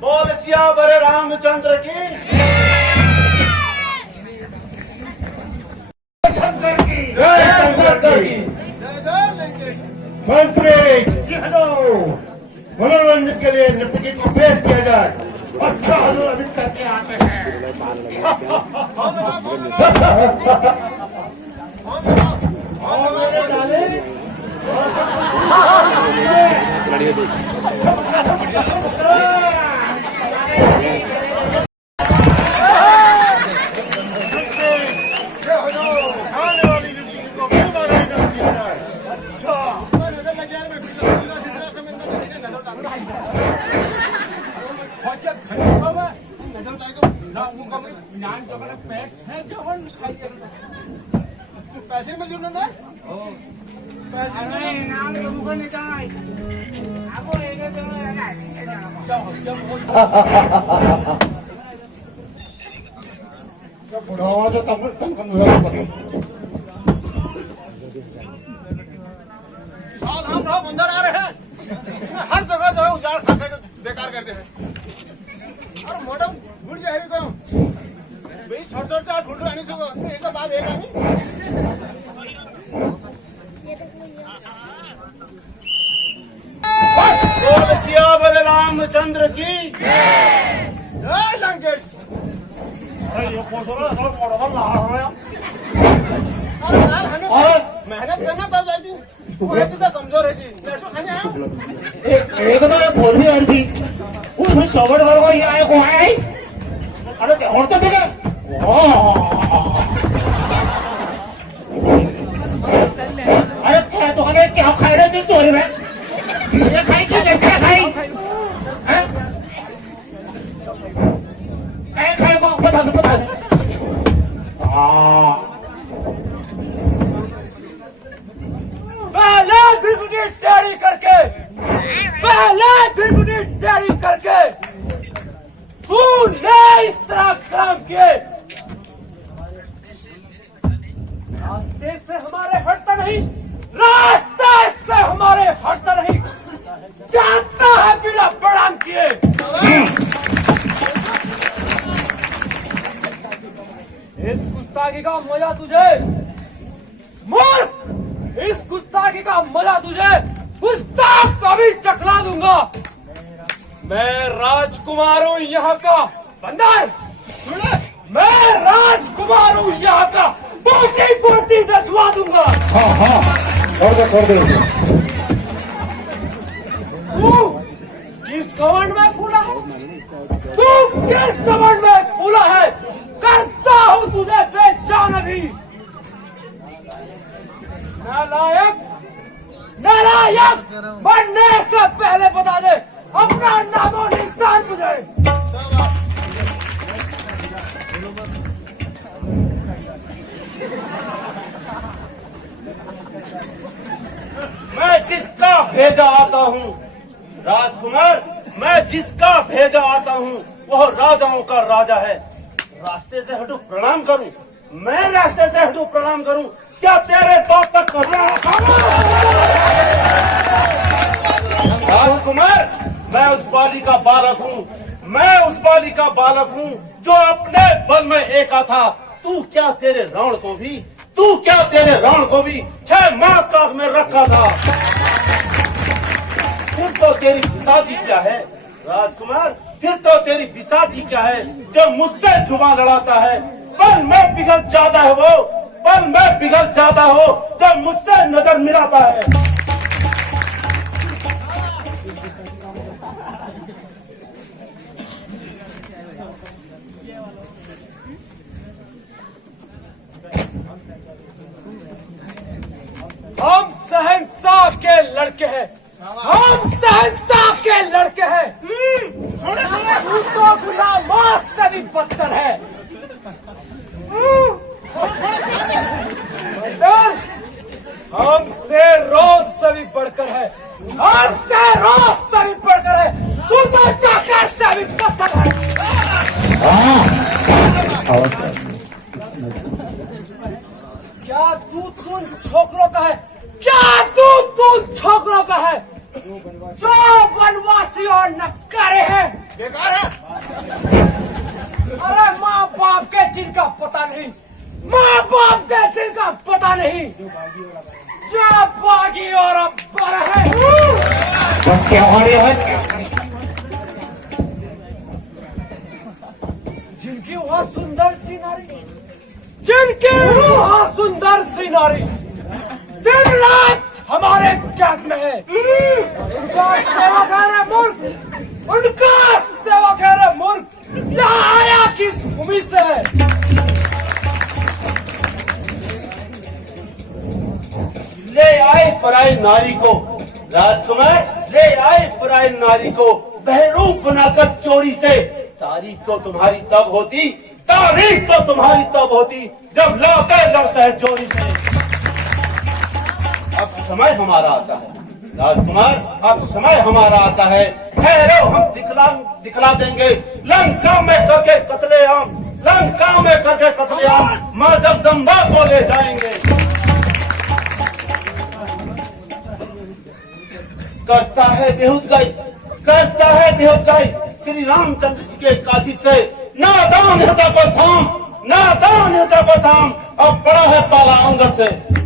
बोल सियावर रामचंद्र की शंकर की जय शंकर की मंत्री मनोरंजन के लिए नर्तकी को पेश किया जाए। अच्छा हजूर अभी करके आते हैं। पैसे में जुड़ना ना बुढ़ावा तो तमका मुझे पड़े सावधान रहो, बंदर आ रहे हैं। हर जगह जो है उजाड़ खा के बेकार करते हैं। और मैडम भूल जाएगी तो भाई छोटे ढूंढ रहा नहीं सुनो एक बाद एक आनी बोल सियावर रामचंद्र की जय लंकेश। अरे ये पोसरा थोड़ा मोड़ा वाला आ रहा है। अरे यार हमें मेहनत करना तब जाएगी तू तो कमजोर है जी पैसों खाने आया एक तो ये फोन भी आ रही थी वो फिर चौबड़ वाला ये आए को आए अरे और तो देखे अरे क्या तो हमें क्या खाई रहे थे चोरी में ये खाई की लच्छा खाई खाई को बता दो पहले बिल्कुल तैयारी करके तूने इस तरह काम किए रास्ते से हमारे हटता नहीं जानता है बिना प्रणाम किए इस गुस्ताखी का मजा तुझे मूर्ख इस गुस्ताखी का मजा तुझे गुस्ताख का भी चखला दूंगा। मैं राजकुमार हूँ यहाँ का बंदर मैं राजकुमार हूँ यहाँ का बोटी बोटी नचवा दूंगा। हाँ हाँ कर दे तू किस घमंड में फूला है तू किस घमंड में फूला है करता हूँ तुझे बेजान अभी नालायक मरने से पहले बता दे अपना नामो निशान मुझे। मैं जिसका भेजा आता हूँ राजकुमार मैं जिसका भेजा आता हूँ वह राजाओं का राजा है। रास्ते से हटू प्रणाम करूं मैं रास्ते से हटू प्रणाम करूं क्या तेरे तो तक राजकुमार मैं उस बाली का बालक हूँ जो अपने बल में एका था। तू क्या तेरे रावण को भी 6 माह काग में रखा था। फिर तो तेरी बिसाती क्या है राजकुमार फिर तो तेरी बिसाती क्या है जो मुझसे जुबान लड़ाता है। पल में पिघल जाता हो जब मुझसे नजर मिलाता है। हम शहंशाह के लड़के हैं तू तो गुलामों से भी बदतर है। हमसे रोज से भी बढ़कर है तू तो चाकर से भी बदतर है। क्या तू तुम छोकरों का है जो वनवासी और नकारे हैं बेकार है। अरे माँ बाप के चिन्ह का पता नहीं, माँ बाप के चिन्ह का पता नहीं, क्या बागी और अब्बर है। तो क्या हो रही है? जिनकी वहाँ सुंदर सी नारी, जिनकी वहाँ सुंदर सी नारी दिन रात हमारे कैद में है, उनका सेवक है रे मूर्ख, उनका सेवक है रे मूर्ख। यहाँ आया किस भूमि से है? ले आए पराई नारी को राजकुमार, ले आए पराई नारी को बहरूप बनाकर चोरी से। तारीफ तो तुम्हारी तब होती, तारीफ तो तुम्हारी तब होती जब लौटे लौशहर चोरी से। अब समय हमारा आता है राजकुमार, अब समय हमारा आता है। ठहरो, हम दिखला देंगे लंका में करके कत्लेआम, लंका में करके कत्लेआम मां जगदम्बा को ले जाएंगे। करता है बेहूद गाई, करता है बेहूद गाई श्री रामचंद्र जी के काशी से। नादान हृदय को थाम, नादान हृदय को थाम, अब बड़ा है पाला अंगद से।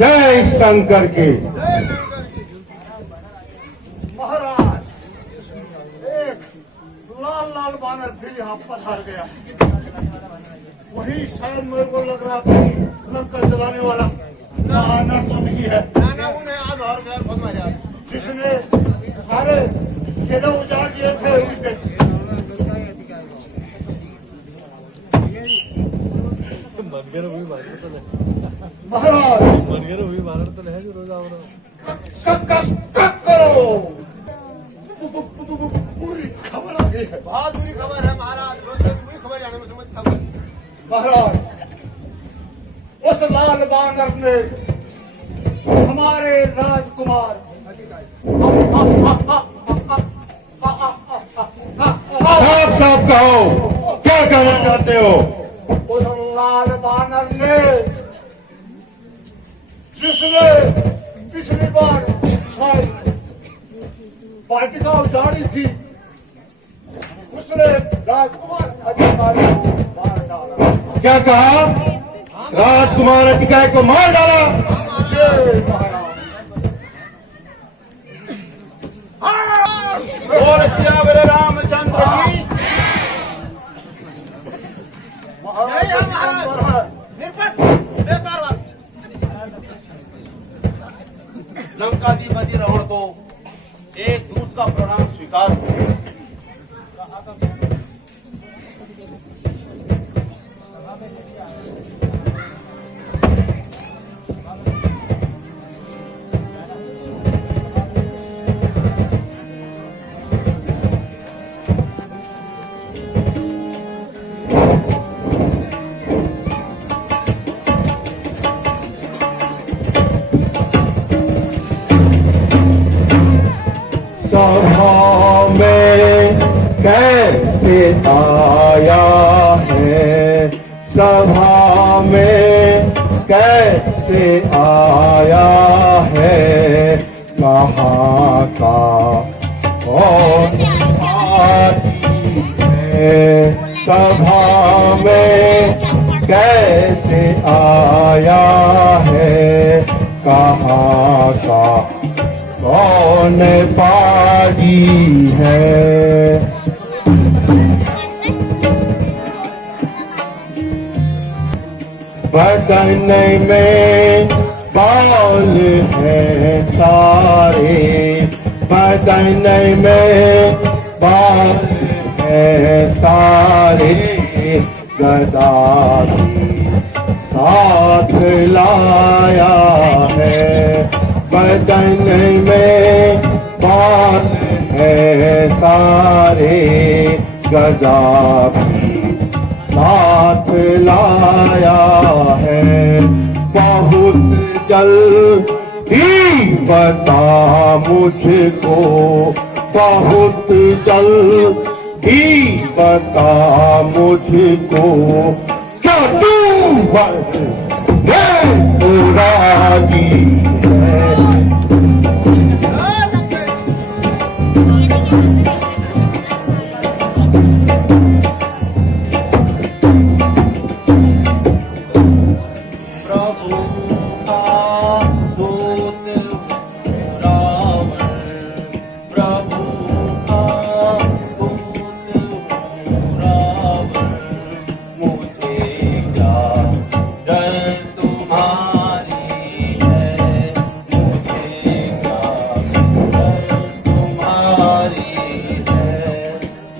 जय शंकर की। महाराज, एक लाल लाल बानर फिर यहाँ पधार गया। वही शायद मेरे को लग रहा था लंका जलाने वाला ना तो नहीं है। ना उन्हें आज और घर बहुत मजा आया, जिसने सारे खेलों उजाड़ दिए थे उस दिन। महाराज, करो। पूरी खबर आ गई है। बहुत बुरी खबर है महाराज। बुरी खबर आने में समझता हूँ महाराज, उस लाल बानर ने हमारे राजकुमार साफ साफ कहो, क्या कहना चाहते हो? उस लाल बानर ने जिसने पिछली बार शायद वाटिका उजाड़ी थी, उसने राजकुमार अधिकारी को मार डाला। क्या कहा? राजकुमार अधिकारी को मार डाला? जय महाराज। बोल सियावर रामचंद्र की। यही है महाराज। निर्पट बेकार बात। लंकाधिपति रावण को एक दूत का प्रणाम स्वीकार हो। सभा में कैसे आया है? सभा में कैसे आया है? कहाँ का कौन पार्टी है? सभा में कैसे आया है? कहाँ का कौन पाजी है? बदन में बाल है सारे, बदन में बाल है सारे, गदा भी साथ लाया है। बदन में बाल है सारे, गदा भी साथ लाया है। बहुत जल्दी बता मुझको, बहुत जल्दी बता मुझको, क्या तू बस राजी है?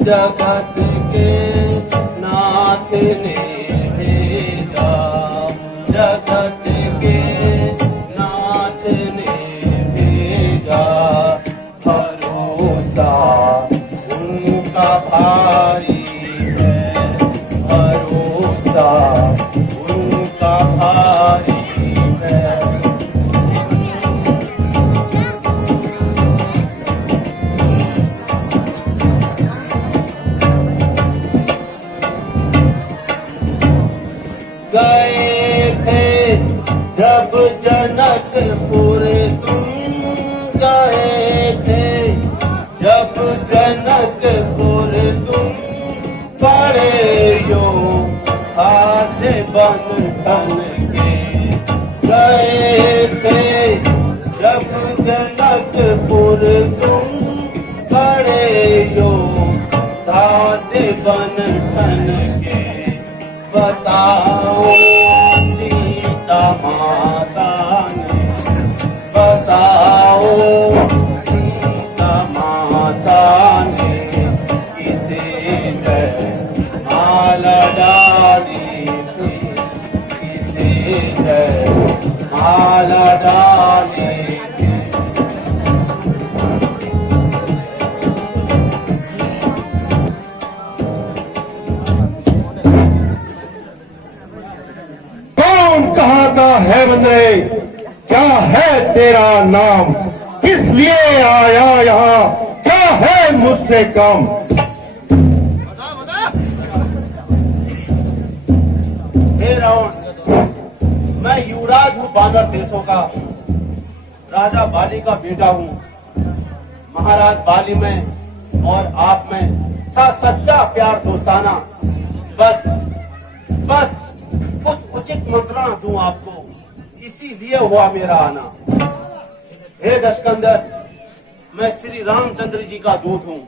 जगत के नाथ ने भेजा, जगत के नाथ ने भेजा, भरोसा उनका भारी है, भरोसा उनका भारी है। गए थे जब जनकपुर तुम, गए थे जब जनकपुर तुम, पड़े यो आसे बन ठन के। गए थे जब जनकपुर तुम, पड़े यो आसे बन ठन के। बताओ सीता माता ने, बताओ सीता माता ने किसे जय लेंगे। कौन कहाँ का है बंदरे, क्या है तेरा नाम, किस लिए आया यहाँ, क्या है मुझसे काम। बता बता। हे रावण, मैं युवराज हूँ बानर देशों का, राजा बाली का बेटा हूँ। महाराज बाली में और आप में था सच्चा प्यार दोस्ताना। बस बस कुछ उचित मंत्रणा दूं आपको, इसीलिए हुआ मेरा आना। हे दशकंदर, मैं श्री रामचंद्र जी का दूत हूँ।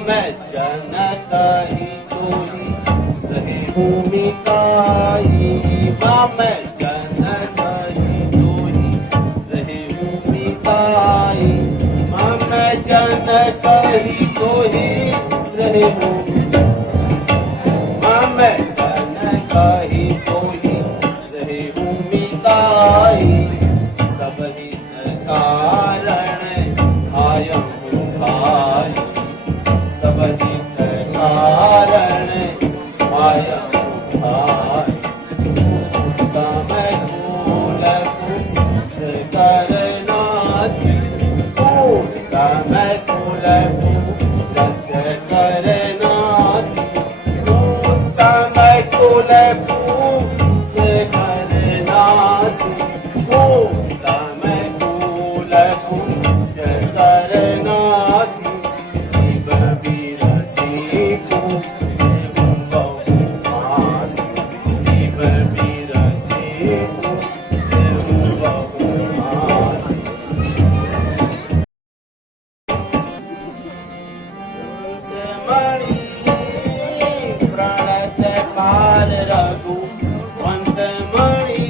मैं जनक ही सोई रहे भूमिकाई, मैं जनक ही सोई रहे भूमिकाई, मैं जनक ही सोई रहे भूमिकाई, मैं जनक ही सोई रहे भूमिकाई, सब हित कारण आय भाई, सब हित कारण आय भाई, मैं भूल करना मैं भूल करना मैं भूल करना मैं भूल करना शिव विरती को शिव विरती प्रणत काल रघु वंश मणि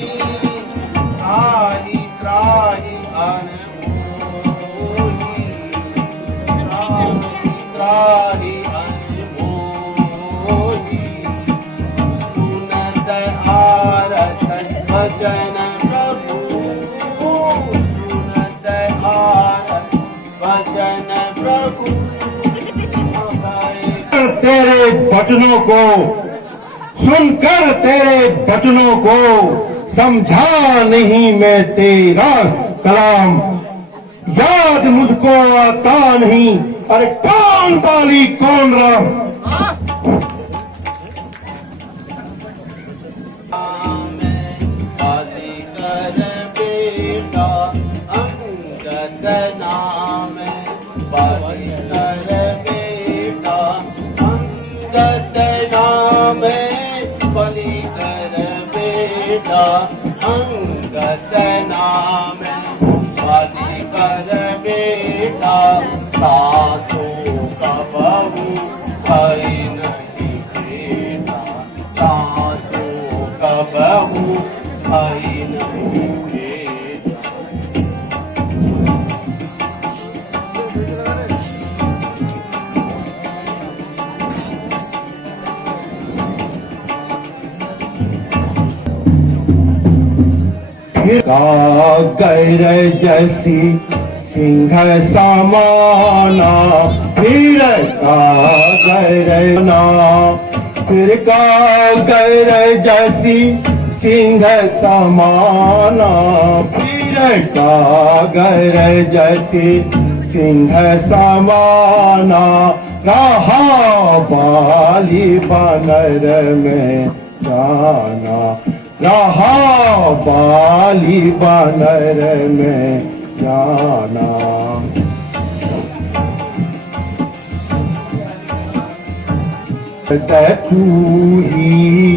त्राहि त्राहि अनमोहि त्राहि अनमोहि सुनत आरत भजन प्रभु सुनत आरत भजन प्रभु तेरे वचनों को सुनकर, तेरे वचनों को समझा नहीं मैं तेरा कलाम, याद मुझको आता नहीं, अरे कौन बाली कौन राम। बाली कर बेटा अंगद नाम, बाली कर बेटा अंगद नाम, बलि कर बेटा अंगद नाम, बाली कर बेटा सासू का बहू है नहीं बेटा, सासू का बहू है नहीं बेटा। गैर जैसी सिंह समाना, फिर का गैरना, फिर का गैर जैसी सिंह समाना, फिर का गैर जैसी सिंह समाना, रहा बाली बानर में जाना, रहा बाली बानर में जाना। तू ही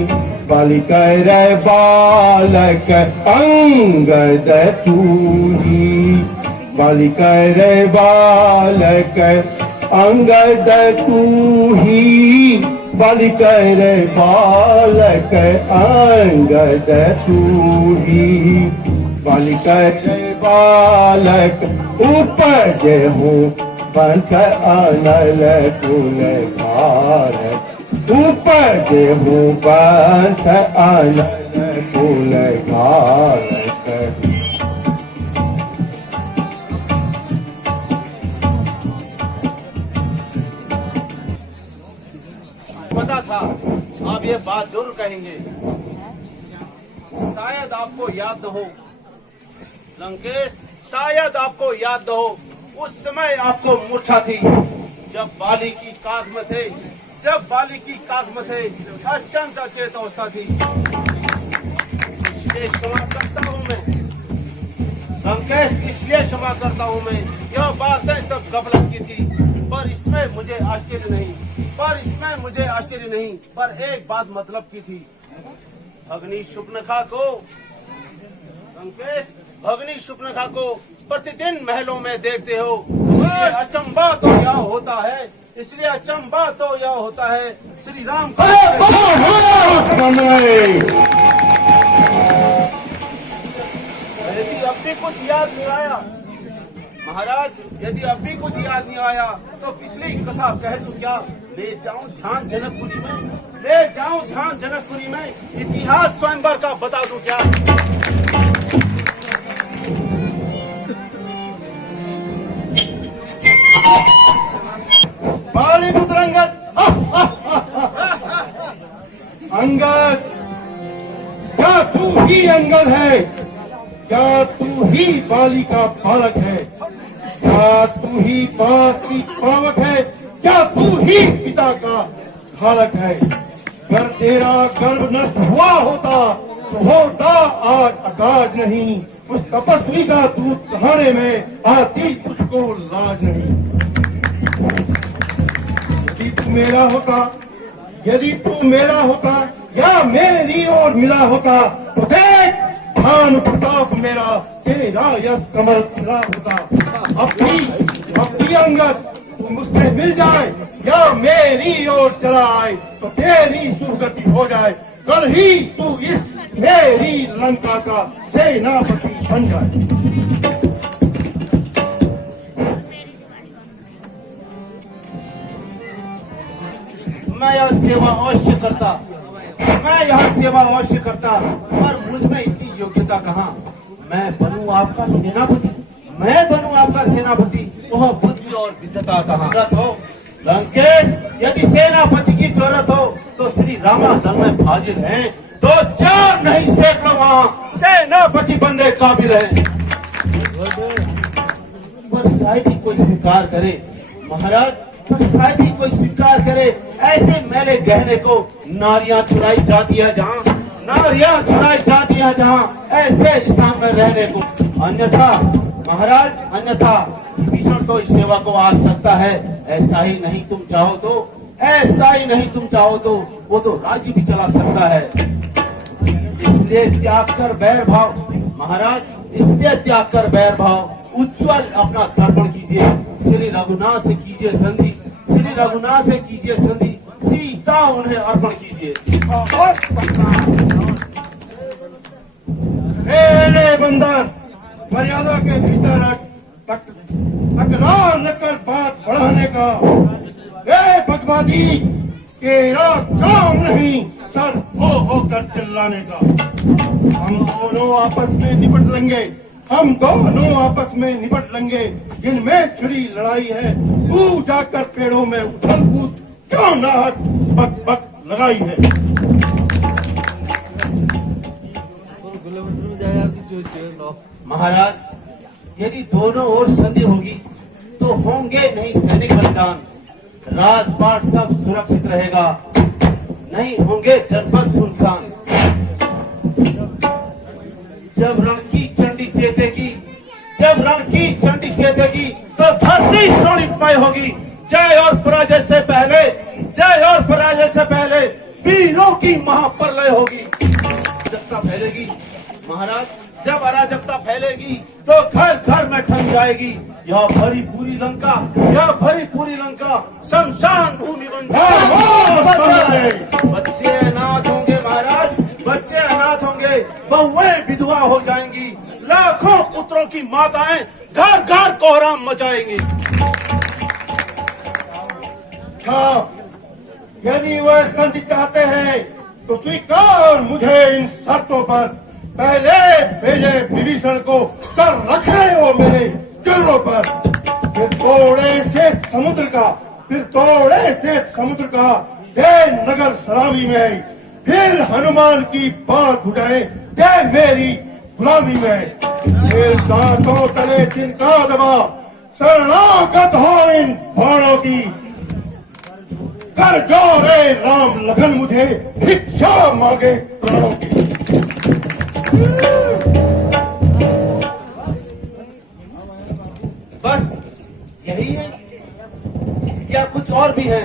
बाली कर बालक अंगद, तू ही बाली कर बालक अंगद, तू ही बाली कर बालक अंगद, तू ही बाली कर बालक उपजे हूँ पंथ अनल कुल भारत, ऊपर गेहूं बस आनंद फूल घाल कर। पता था आप ये बात जरूर कहेंगे। शायद आपको याद न हो लंकेश, शायद आपको याद न हो उस समय आपको मूर्छा थी जब बाली की काख में थे, जब बाली की काख में थे, अत्यंत अचेत अवस्था थी। इसलिए क्षमा करता हूँ मैं लंकेश, इसलिए क्षमा करता हूँ मैं। यह बातें सब गफलत की थी, पर इसमें मुझे आश्चर्य नहीं, पर इसमें मुझे आश्चर्य नहीं, पर एक बात मतलब की थी। भगनी शुक्नखा को लंकेश, भगनी शुक्नखा को प्रतिदिन महलों में देखते हो, इसलिए अचंबा तो यह होता है, इसलिए अचंबा तो यह होता है श्री राम का। यदि अब भी कुछ याद नहीं आया महाराज, यदि अब भी कुछ याद नहीं आया तो पिछली कथा कह दूं क्या? ले जाऊं ध्यान जनकपुरी में, ले जाऊं ध्यान जनकपुरी में, इतिहास स्वयंवर का बता दूं क्या? पालीपुत्र अंगद, अंगद, क्या तू ही अंगद है? क्या तू ही बाली का बालक है? क्या तू ही बांस की पावक है? क्या तू ही पिता का बालक है? अगर तेरा गर्भ नष्ट हुआ होता तो होता आज अकाज नहीं, उस तपस्वी का दूध कहाने में आती उसको लाज नहीं। यदि तू मेरा होता, यदि तू मेरा होता या मेरी ओर मिला होता तो देख भानु प्रताप मेरा तेरा यश कमल खिला होता। अब भी अंगद तू मुझसे मिल जाए या मेरी ओर चला आए तो तेरी सुगति हो जाए। कल ही तू इस मेरी लंका का सेनापति बन जाए। मैं यह सेवा अवश्य करता, मैं यह सेवा अवश्य करता, पर मुझ में इतनी योग्यता कहाँ? मैं बनूं आपका सेनापति, मैं बनूं आपका सेनापति, वह बुद्धि और विद्वता कहाँ? हो लंकेश, यदि सेनापति की जरूरत हो तो श्री रामाधन में हाजिर हैं, तो चार नहीं सैकड़ों वहाँ सेनापति बनने काबिल है। पर शायद ही कोई स्वीकार करे महाराज, पर शायद ही कोई स्वीकार करे ऐसे मैले गहने को नारियां चुराई जाती है जहाँ, नारियां चुराई जाती है जहाँ, ऐसे स्थान में रहने को। अन्यथा महाराज, अन्यथा विभीषण तो इस सेवा को आ सकता है। ऐसा ही नहीं तुम चाहो तो, ऐसा ही नहीं तुम चाहो तो वो तो राज्य भी चला सकता है। इसलिए त्याग कर बैर भाव महाराज, इसलिए त्याग कर बैर भाव, उज्ज्वल अपना तर्पण कीजिए, श्री रघुनाथ से कीजिए संधि, श्री रघुनाथ से कीजिए संधि, सीता उन्हें अर्पण कीजिए। मेरे बंदर, मर्यादा के भीतर तकरार न कर बात बढ़ाने का। ए बकवादी, तेरा काम नहीं सर हो कर चिल्लाने का। हम दोनों आपस में निपट लेंगे, हम दोनों आपस में निपट लेंगे। जिनमें छिड़ी लड़ाई है तू जाकर पेड़ों में उछल कूद क्यों नाहक बक बक लगाई है। महाराज, यदि दोनों ओर संधि होगी तो होंगे नहीं सैनिक बलिदान, राजपाट सब सुरक्षित रहेगा, नहीं होंगे जनपद सुनसान। जब रण की चंडी चेतेगी, जब रण की चंडी चेतेगी तो धरती सोनीमय होगी। जय और पराजय से पहले, जय और पराजय से पहले वीरों की महाप्रलय होगी। अराजकता फैलेगी महाराज, जब अराजकता फैलेगी तो घर घर में ठन जाएगी। यह भरी पूरी लंका, यह भरी पूरी लंका शमशान भूमि बन जाएगी। बच्चे अनाथ होंगे महाराज, बच्चे अनाथ होंगे, बहुएं विधवा हो जाएंगी, लाखों पुत्रों की माताएं घर घर कोहराम मचाएंगी। यदि वह संधि चाहते हैं तो स्वीकार मुझे इन शर्तों पर। पहले भेजे विभीषण को कर रखे वो मेरे चरणों पर। फिर तोड़े से समुद्र का जय नगर सलामी में। फिर हनुमान की बात बुझाए जय मेरी गुलामी में। फिर दांतों तले चिंता दबा शरणागत हो इन बाणों की। कर जो रे राम लखन मुझे भिक्षा मांगे प्राणों की। बस यही है या कुछ और भी है?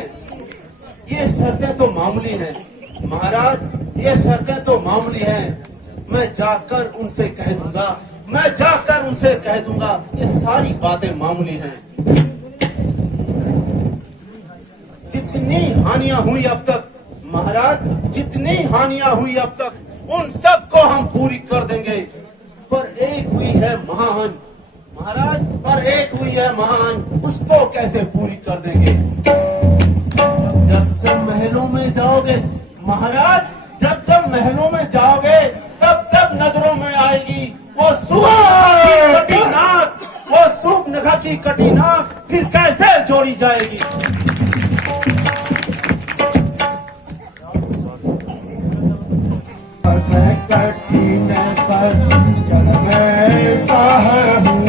ये शर्तें तो मामूली हैं महाराज, ये शर्तें तो मामूली हैं। मैं जाकर उनसे कह दूंगा, ये सारी बातें मामूली हैं। जितनी हानियां हुई अब तक महाराज, जितनी हानियां हुई अब तक उन सब को हम पूरी कर देंगे। पर एक हुई है महान महाराज, पर एक हुई है महान, उसको कैसे पूरी कर देंगे? जब महलों में जाओगे महाराज, जब महलों में जाओगे तब नजरों में आएगी वो सूर्पनखा की कटी नाक, फिर कैसे जोड़ी जाएगी? मैं कटी में पर मैं साह हूँ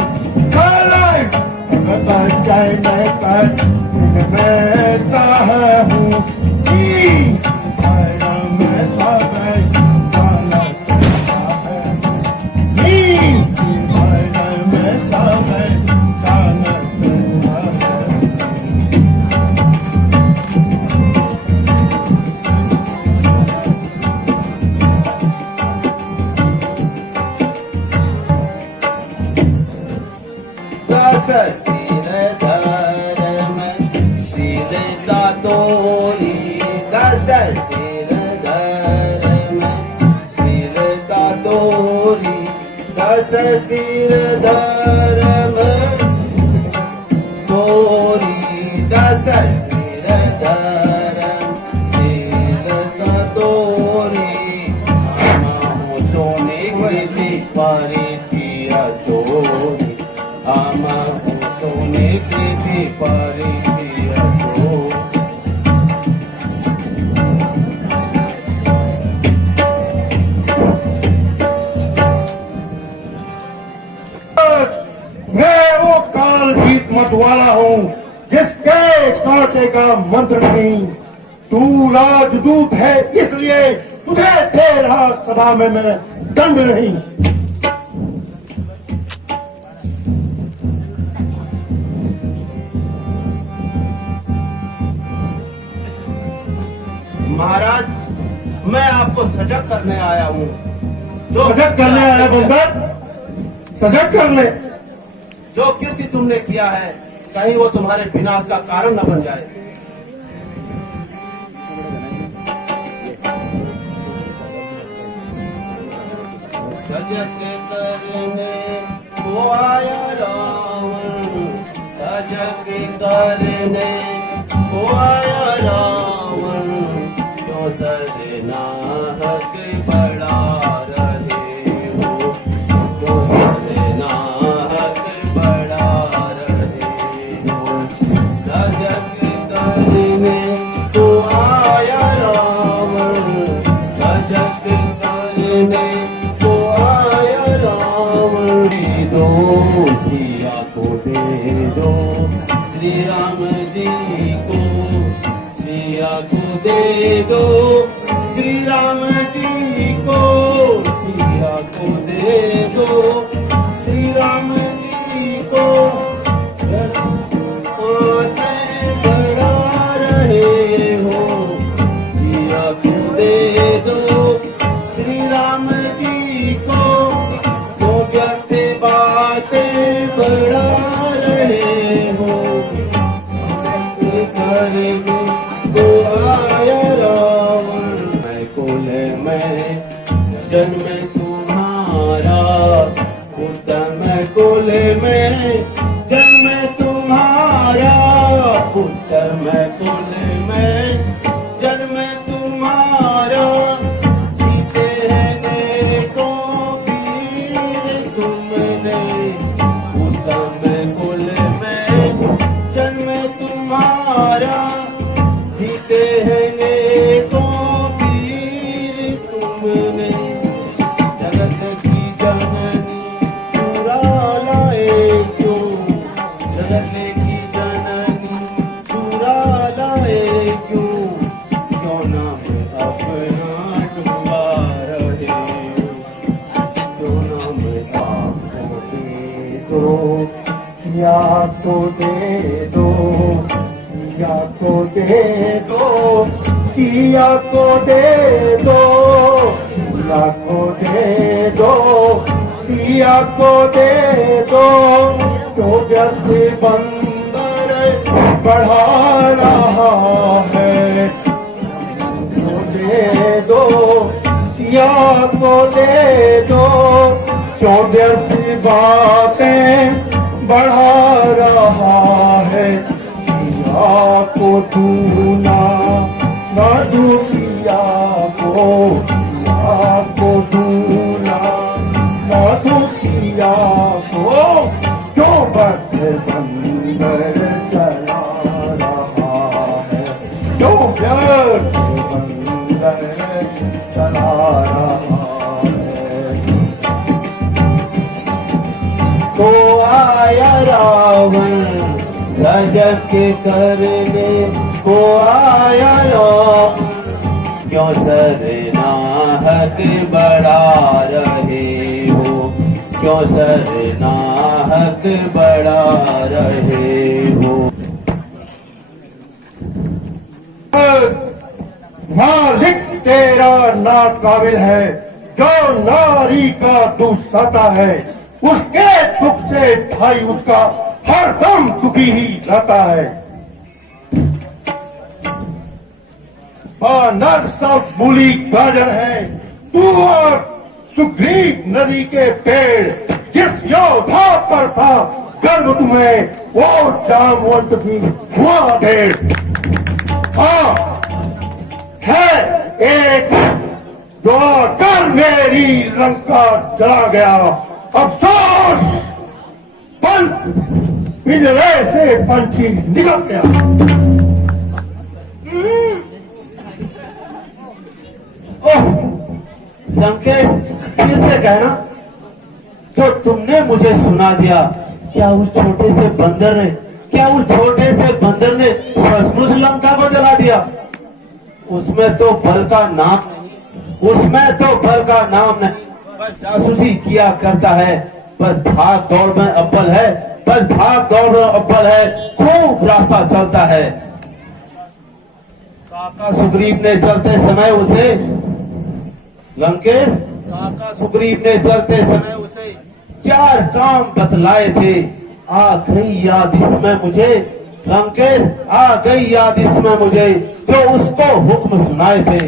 मैं साह हूँ सिर धर्म तोरी दस सिर धर्म सिर तोरी आमा सोने वैसे पारे थिया चोरी आमा सोने वैसे पारे थिया चोरी। वाला हूँ जिसके कांटे का मंत्र नहीं। तू राजदूत है इसलिए तुझे दे रहा सभा में मैं दंड नहीं। महाराज, मैं आपको सजग करने आया हूँ। सजग करने आया बंदर, सजग करने। जो कृत्य तुमने किया है कहीं वो तुम्हारे विनाश का कारण न बन जाए। सजग करने को आया रावण, सजग करने को आया रावण, क्यों सरना हक बड़ा रहे हो, क्यों सरना हक बड़ा रहे हो। सजग करने को आया रावण, सजग करने को आया रावण। दो सिया को दे दो श्री राम जी को, सिया को दे दो श्री राम जी को, सिया को दे दो श्री राम जी को। आते बढ़ा रहे हो, सिया को दे दो श्री राम जी को। तो व्यर्थ बातें बढ़ा रहे हो, करेंगे तो आया रावण। मैं कुल में जन्म तुम्हारा, उत्तम कुल में जन्म तुम्हारा, उत्तम कुल में या तो दे दो, या तो दे दो, या तो दे दो, या तो दे दो, या तो दे दो, जो व्यर्थ बंदर बढ़ा रहा है, तो दे दो, या तो दे दो, जो व्यर्थ बातें बढ़ा रहा है, या को दूना ना दुखिया को, या को दूना ना दुखिया को, जो बद बंदर चला रहा है, जो व्यर्थ बंदर चला रहा है। तो आया रावण सजग के करने को आया राम, क्यों सरनाहक बढ़ा रहे हो, क्यों सरनाहक बढ़ा रहे हो। मालिक तेरा ना काबिल है, जो नारी का दुख सता है, उसके दुख से भाई उसका हर दम दुखी ही रहता है। नर सब मूली गार्डन है, तू और सुग्रीव नदी के पेड़, जिस योद्धा पर था गर्व तुम्हें, वो जामवंत भी हुआ ढेर। हाँ है एक जो कर मेरी लंका जला गया, अफसोस पंच पिंजरे से पंछी निकल गया। ओह लंकेश, फिर से कहना, तो तुमने मुझे सुना दिया, क्या उस छोटे से बंदर ने, क्या उस छोटे से बंदर ने सचमुच लंका को जला दिया? उसमें तो बल का नाम, उसमें तो बल का नाम नहीं, बस जासूसी किया करता है, बस भाग दौड़ में अव्वल है, बस भाग दौड़ में अव्वल है, खूब रास्ता चलता है। काका सुग्रीव ने चलते समय उसे, लंकेश, काका सुग्रीव ने चलते समय उसे 4 काम बतलाए थे। आ गई याद इसमें मुझे, लंकेश, आ गई याद इसमें मुझे, जो उसको हुक्म सुनाए थे।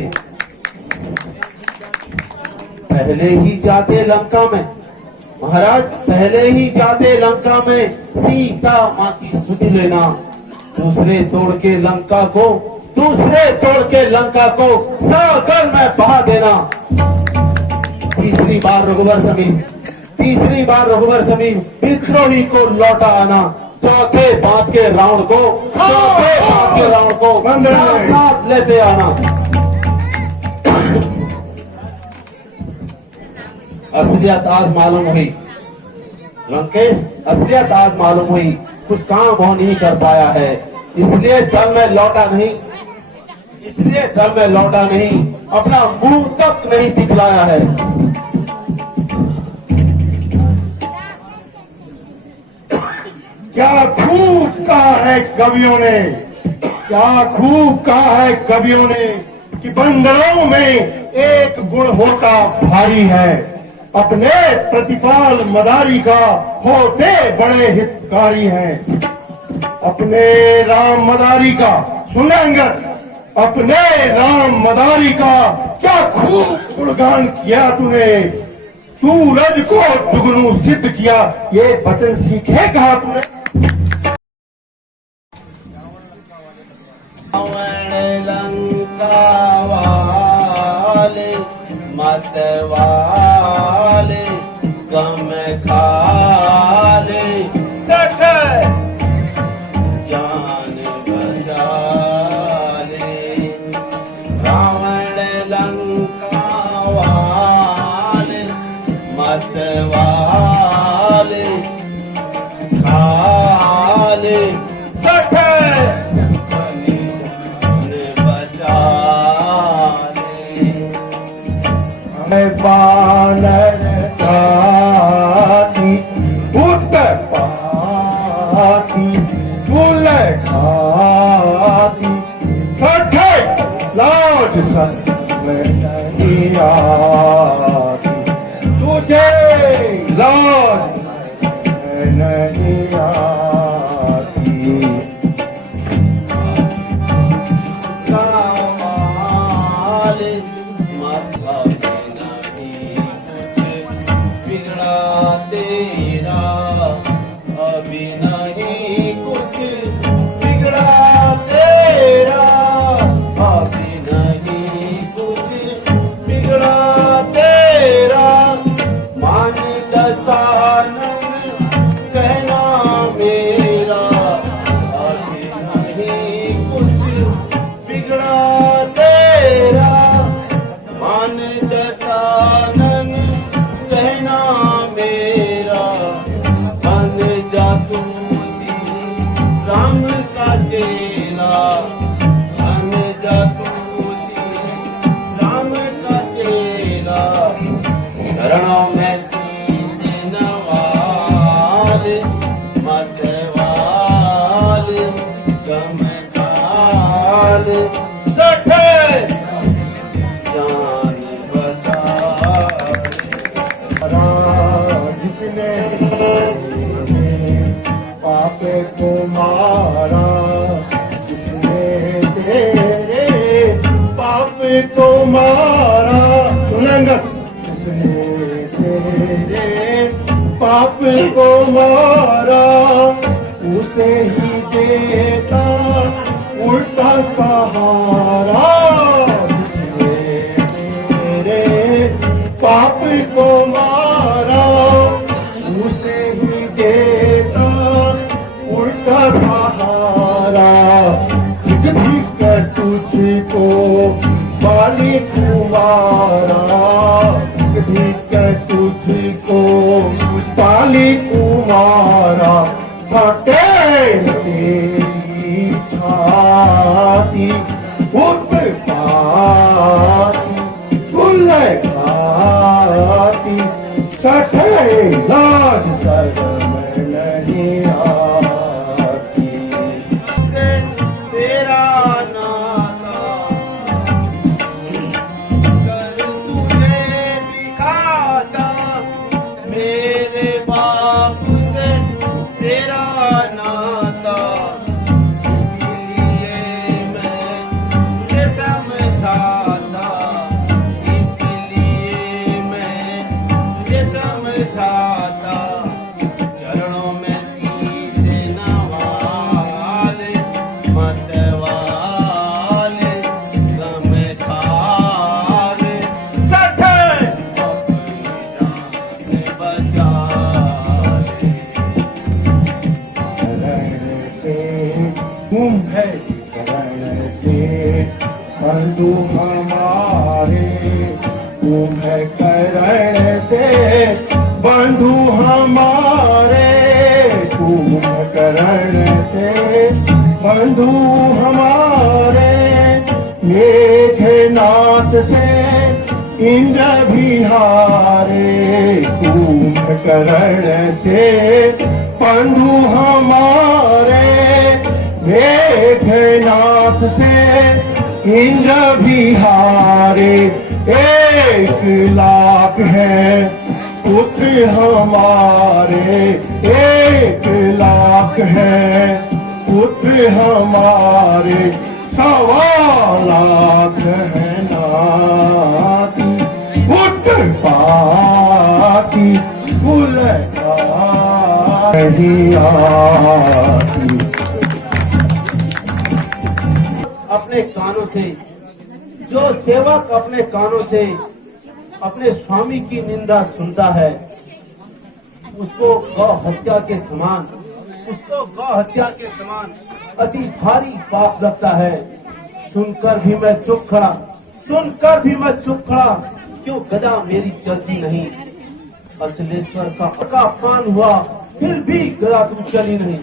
पहले ही जाते लंका में, महाराज, पहले ही जाते लंका में सीता माँ की सुधि लेना, दूसरे तोड़ के लंका को, दूसरे तोड़ के लंका को सागर में बहा देना। तीसरी बार रघुवर समीप, तीसरी बार रघुवर समीप विद्रोही को लौटा आना, चौथे बात के रावण को, चौथे बात के रावण को साथ साथ लेते आना। असलियत आज मालूम हुई लंकेश, असलियत आज मालूम हुई, कुछ काम वो नहीं कर पाया है, इसलिए दल में लौटा नहीं, इसलिए दल में लौटा नहीं, अपना मुंह तक नहीं दिखलाया है। क्या खूब कहा है कवियों ने, क्या खूब कहा है कवियों ने, कि बंदरों में एक गुण होता भारी है, अपने प्रतिपाल मदारी का होते बड़े हितकारी हैं। अपने राम मदारी का, सुन ले अंगद, अपने राम मदारी का क्या खूब गुणगान किया तूने, सूरज को जुगनू सिद्ध किया, ये वचन सीखे कहा तूने। लंका वाले मत वाले गम खाले सठ जान बचा ले, रावण लंका वाले मत वाले खाले सठ बानर जाति उत्तर का चरणों में शीश नवाल मतवाल गमकाल सठे जान बचा जिसने पाप को मारा, जिसने तेरे पाप को मारा, सुनेंगे, जिसने तेरे पाप को मारा, उसे ही देता उल्टा सहारा। जिसने तेरे पाप को मारा, उसे ही देता उल्टा सहारा। भीख तुझको बाली कुमारा, भीख तुझको बाली कुमारा। फटे तेरी छाती उत्पाती खाती, सठे लाज शर्म नहीं आती। से तेरा नाता कर तुझे दिखाता, मेरे बाप से तेरा नाता, इसलिए मैं तुझे समझाता, इसलिए मैं तुझे समझाता। चरणों में शीश नवाल मतवाल गमखाल सठे अपनी जान बचा ले। तुम है बंधु हमारे, तुम है करण से बंधु हमारे, तुम है करण से बंधु हमारे। मेघनाथ से इंद्र बिहारे, तुम है करण से बंधु हमारे। मेघनाथ से इंद्र बिहारे, 1,00,000 है पुत्र हमारे, 1,00,000 है पुत्र हमारे। 1,25,000 है नाती उत्पाती गुलकार नहीं आती। अपने कानों से जो सेवक अपने कानों से अपने स्वामी की निंदा सुनता है, उसको गौ हत्या के समान, उसको गौ हत्या के समान अति भारी पाप लगता है। सुनकर भी मैं चुप खड़ा, सुनकर भी मैं चुप खड़ा, क्यों गदा मेरी चलती नहीं। अचलेश्वर का अपमान हुआ, फिर भी गदा तुम चली नहीं।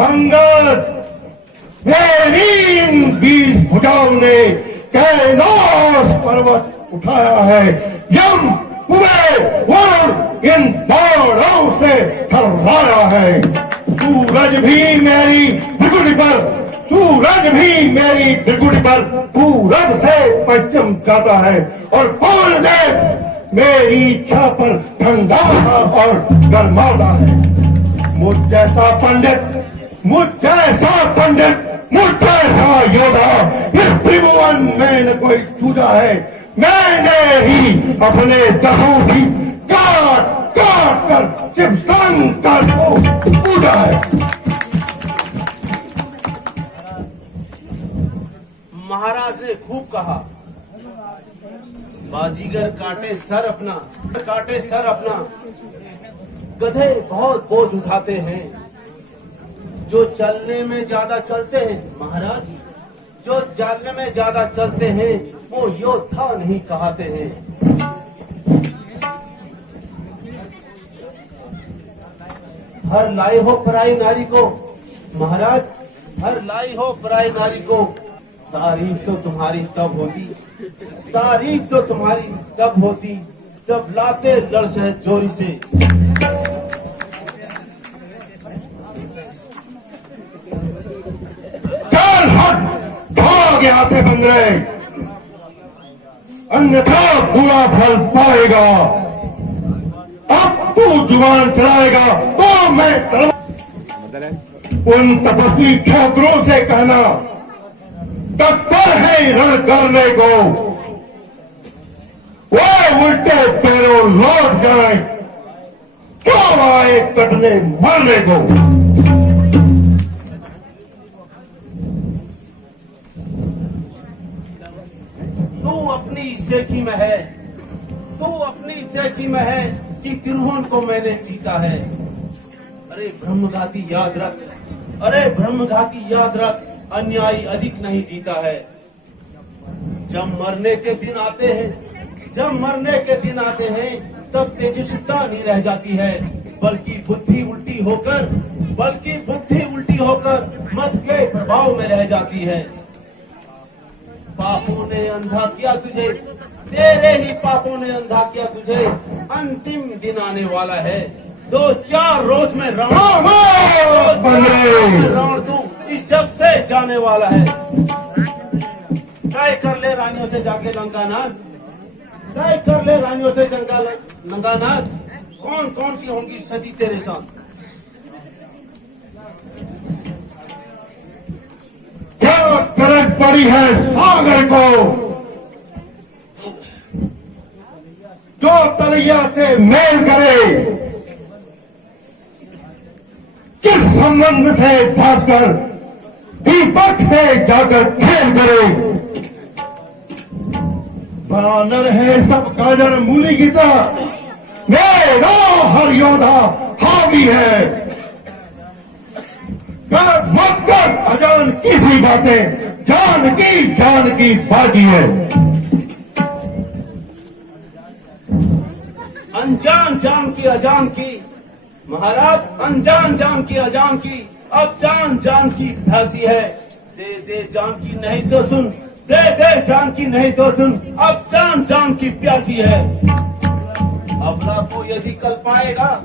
अंगद, मेरी इन 20 भुजाओं ने कैलाश पर्वत उठाया है। यम, कुबेर, वरुण इन बाणों से थर्राया है। सूरज भी मेरी त्रिकुटी पर, सूरज भी मेरी त्रिकुटी पर पूरब से पश्चिम जाता है, और पवन देव मेरी इच्छा पर ठंडा और गर्माता है। मुझ जैसा पंडित, मुझ जैसा पंडित, मुझ जैसा योद्धा इस त्रिभुवन में न कोई दूजा है। मैंने ही अपने दहों की काट काट कर शिव शंकर को पूजा है। महाराज ने खूब कहा, बाजीगर काटे सर अपना, काटे सर अपना। गधे बहुत बोझ उठाते हैं, जो चलने में ज्यादा चलते हैं। महाराज, जो चलने में ज्यादा चलते हैं वो योद्धा नहीं कहते हैं। हर लाई हो पराई नारी को, महाराज, हर लाई हो पराई नारी को, तारीफ तो तुम्हारी तब होती, तारीफ तो तुम्हारी तब होती जब लाते लड़ से जोरी से। चल हट, भाग यहाँ से बंदरे, अन्यथा बुरा फल पाएगा। अब तू जुबान चलाएगा तो मैं उन तपस्वी छात्रों से कहना तत्पर है रण करने को, वो उल्टे पैरों लौट जाए, क्यों आए कटने मरने को। तू अपनी सेठी में है, तू अपनी सेठी में है कि तिरहुन को मैंने जीता है। अरे ब्रह्मघाती याद रख, अरे ब्रह्मघाती याद रख, अन्यायी अधिक नहीं जीता है। जब मरने के दिन आते हैं, जब मरने के दिन आते हैं, तब तेजस्विता नहीं रह जाती है, बल्कि बुद्धि उल्टी होकर, बल्कि बुद्धि उल्टी होकर मत के प्रभाव में रह जाती है। पापों ने अंधा किया तुझे, तेरे ही पापों ने अंधा किया तुझे। अंतिम दिन आने वाला है, 2-4 रोज में रावण तू इस जग से जाने वाला है। तय कर ले रानियों से जाके लंकानाथ, तय कर ले रानियों से लंकानाथ, कौन कौन सी होंगी सती तेरे साथ। क्या करज पड़ी है सागर को, जो तलैया से मेल करे, किस संबंध से भागकर दीपक से जाकर खेल करे। बानर है सब काजर मूली गीता, मेरा हर योद्धा हावी है। मत कर अजान किसी बातें, जान की बाजी है। अनजान जान की अजान की महाराज, अनजान जान की अजान की, अब जान की प्यासी है। दे जान की नहीं तो सुन, दे जान की नहीं तो सुन, अब जान की प्यासी है। अबला को यदि कल पाएगा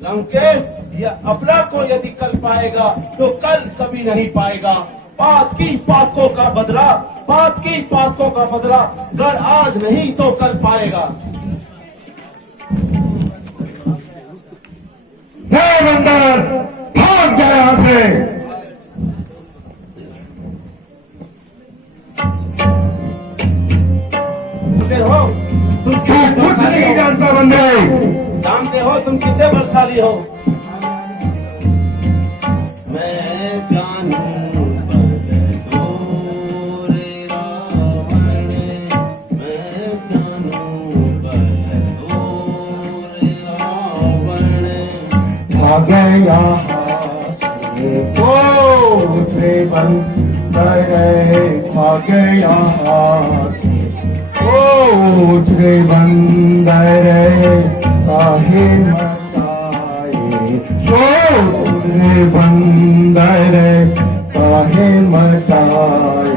लंकेश, या अबला को यदि कल पाएगा तो कल कभी नहीं पाएगा। बात की बातों का बदला, बात की बातों का बदला, अगर आज नहीं तो कल पाएगा। बंदर भाग जाए यहां से। हो तुम कुछ नहीं जानता बंदे, जानते हो तुम कितने बलशाली हो। मैं जानूं बलदोर रावण, मैं जानूं बलदोर रावण। भागे यहाँ से बंदर, भागे यहाँ रे बंदर, काहे मचाए रे बंदर, काहे मचाए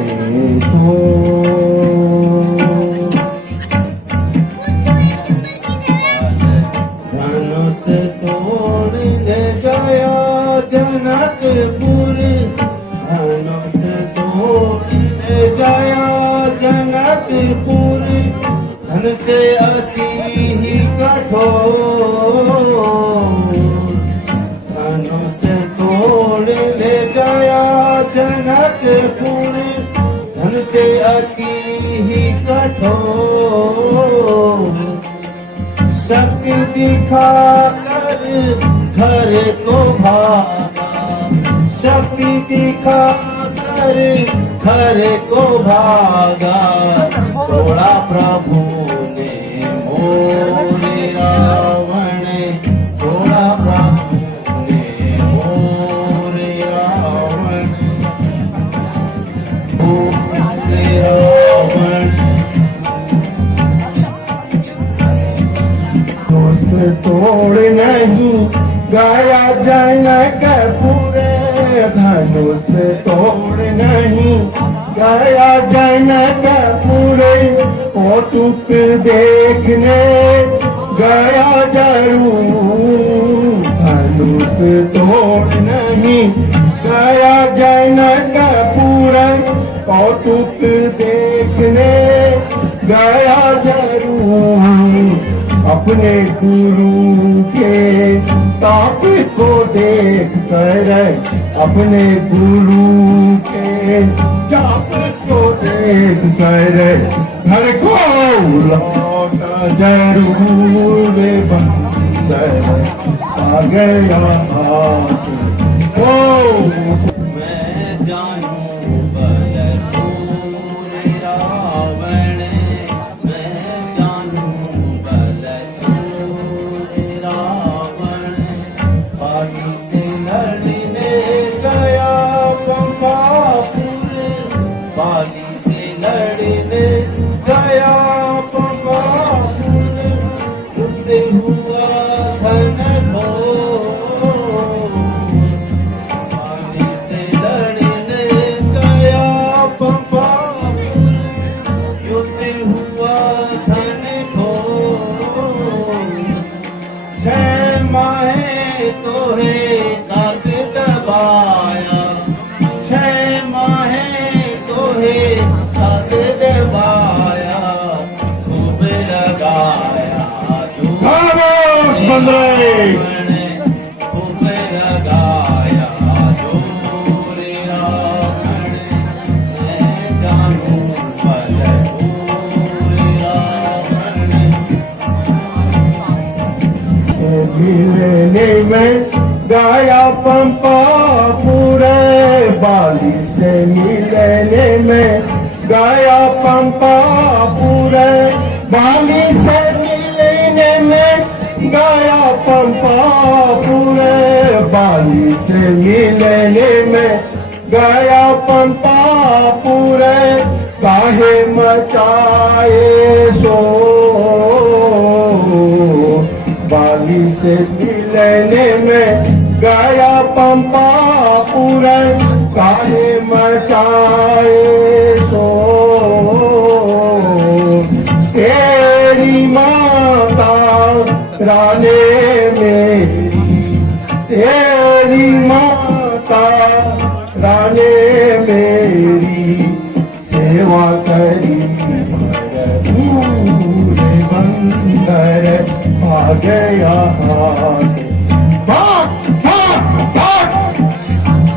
धनुष तोड़ ले गया जनकपुर, धनुष तोड़ ले गया जनकपुर। धन से अति ही कठोर, धनुष तोड़ ले गया जनकपुर। धन से अति ही कठोर, शक्ति दिखा कर घर को भागा, शक्ति दिखा कर घर को भागा। तोड़ा प्रभु ने मोरे रावण, तोड़ा प्रभु ने मोरे रावण, मोरे रावण। तोड़ नहीं गया जनकपुर, धनुष तोड़ नहीं गया जनकपुर कौतुक देखने, गया जरूर धनुष तोड़ नहीं, गया जनकपुर कौतुक देखने, गया जरूर अपने गुरु के ताप को देख कर, अपने गुरु के ताप को देख कर घर को लौटा जरूर, बंदर आ गया हाथ ओ। मैं जानूं बल तूर रावण, मैं जानूं बल तूर रावण, बाली से लड़ने गया पंपापुर, बाली से लड़ने गया पंपापुर, उठते हुआ धन को, बाली से लड़ने गया पंपापुर, उठते हुआ धन को, 6 माहे तो है नाक दबाया, 6 माहे तो है साथ दबाया, खूब लगाया खामोश बंदरे, खूब लगाया जोर रावण, मैं जानूं बल तूर रावण। मिलने में गया पंपापुर, बाली से मिलने में गया पंपापुर, बाली से मिलने में गया पंपापुर, बाली से मिलने में गया पंपापुर, काहे मचाए सो, बाली से मिलने में गया पंपापुर, काहे मचाए सो, तेरी माता राने मेरी, तेरी माता राने मेरी, सेवा करी पूरे बंदर आ गया हाथ, भाग भाग भाग,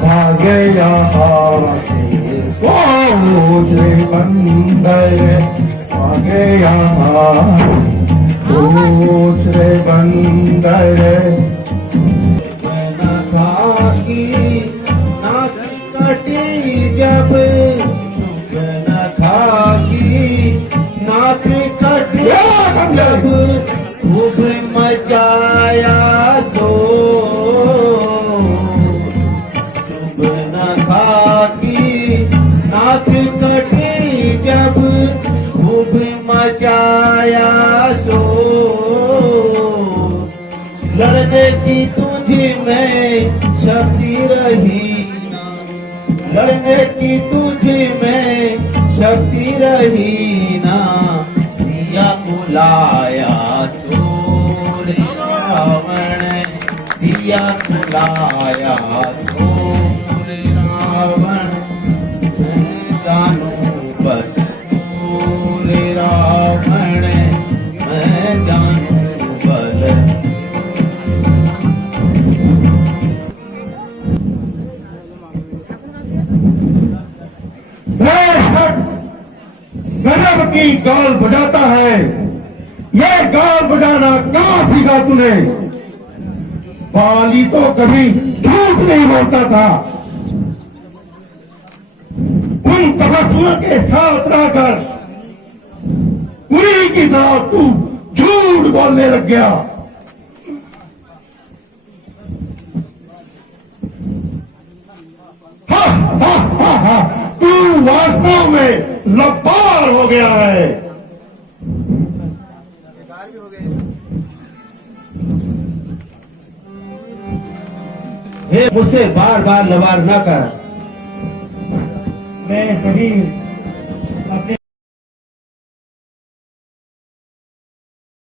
भाग गया हाथ, पूरे बंदर आ गया हाथ, दूसरे बंदर। खाकी नाक कटी जब, न खाकी नाक कटी जब, खूब मचाया सो, न खाकी नाक कटी जब, खूब मचाया सो, लड़ने की तुझ में शक्ति रही ना, लड़ने की तुझ में शक्ति रही ना, सिया को लाया चोर रावण, सिया को लाया चोर रावण, मैं जानूं बल तूर रावण, मैं जानूं बल। गजब की गाल बजाता है, ये गाल बजाना कहाँ सीखा तूने? बाली तो कभी झूठ नहीं बोलता था, उन तपस्वियों के साथ रहकर उन्हीं की तरह तू झूठ बोलने लग गया। हा हा हा हा, तू वास्तव में लबार हो गया है। बेकार भी हो गए। हे मुझसे बार बार लबार न कर, मैं सभी